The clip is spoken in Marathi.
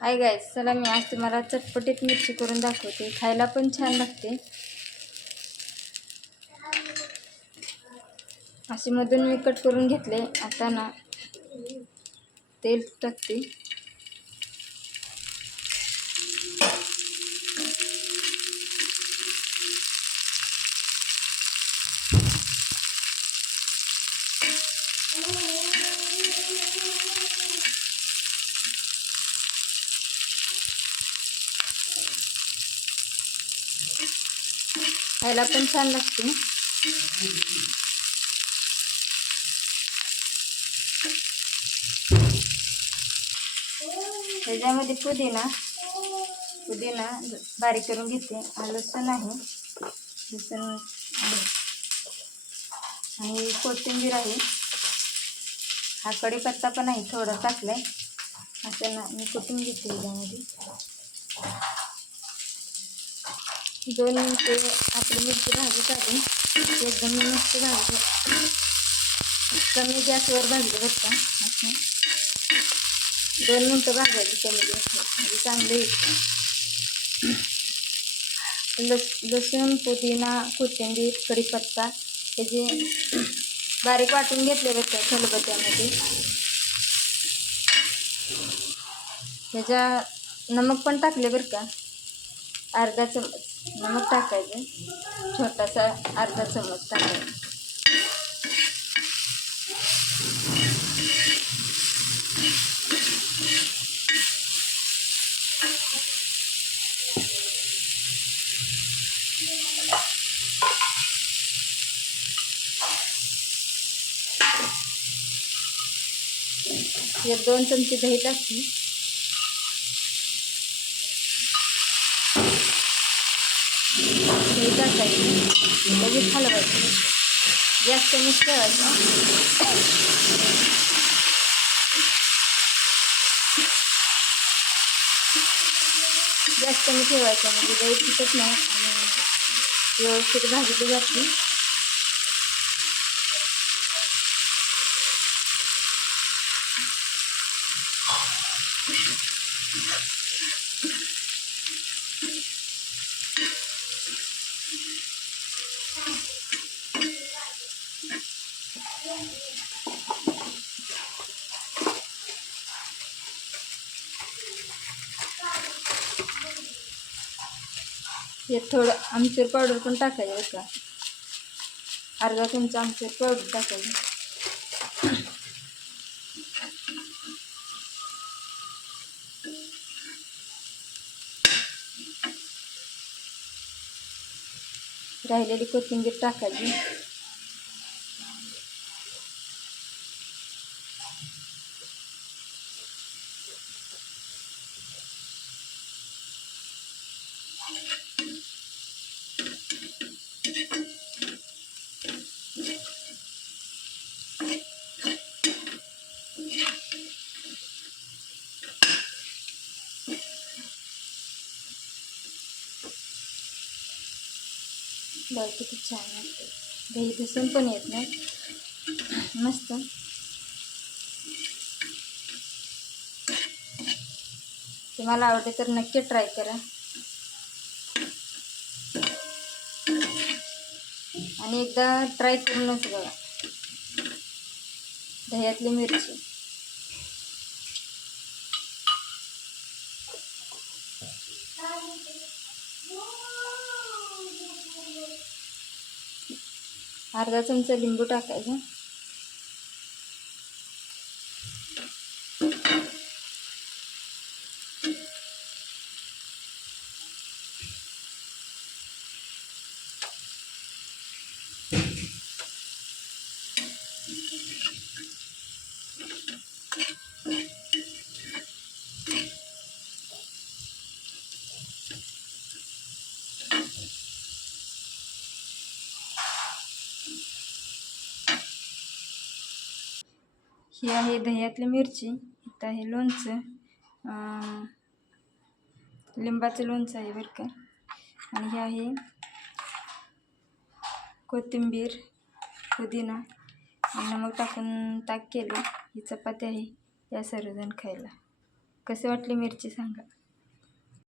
हाय गाईज, चला मी आज तुम्हाला चटपटीत मिरची करून दाखवते. खायला पण छान लागते. अशी मधून मी कट करून घेतले. आता ना तेल टाकते. खायला पण छान लागते. त्याच्यामध्ये पुदिना बारीक करून घेते. लसूण आहे, आणि कोथिंबीर आहे. हा कढीपत्ता पण आहे, थोडा टाकलाय. असं ना मी कुटून घेते. त्याच्यामध्ये 2 मिनिटे आपली मिरची भाजत आली. एकदम मस्त भाजली. कमी गॅसवर भाजली बरं का. असं 2 मिनिटं भाजायची कमी गॅसवर, म्हणजे चांगले लसूण, पुदिना, कोथिंबीर, कढीपत्ता हे जे बारीक वाटून घेतले बरं का खलबत्त्यामध्ये. ह्याच्या नमक पण टाकले बरं का. अर्धा चमच नमक टाकायचं, छोटासा अर्धा चमच टाकायचा. हे 2 चमचे दही टाकते. दही टाकायचं, लगेच हलवायचं. गॅस कमीच ठेवायचा. गॅस कमी ठेवायचा, म्हणजे दही फुटत नाही आणि व्यवस्थित भाजली जाते. हे थोडं आमचूर पावडर पण टाकायचं का. अर्धा चमचा आमचूर पावडर टाकायचं. राहिलेली कोथिंबीर टाकायची. बघ किती छान वाटते. दही दिसून पण येत नाही. मस्त. तुम्हाला आवडते तर नक्की ट्राय करा. आणि एकदा ट्राय करूनच बघा दह्यातली मिरची. अर्धा चमचा लिंबू टाकायचा. ही आहे दह्यातली मिरची. इथं आहे लोणचं, लिंबाचं लोणचं आहे बरं का. आणि हे आहे कोथिंबीर, पुदिना आणि नमक टाकून केलं. ही चपाती आहे, या सर्वजण खायला. कशी वाटली मिरची सांगा.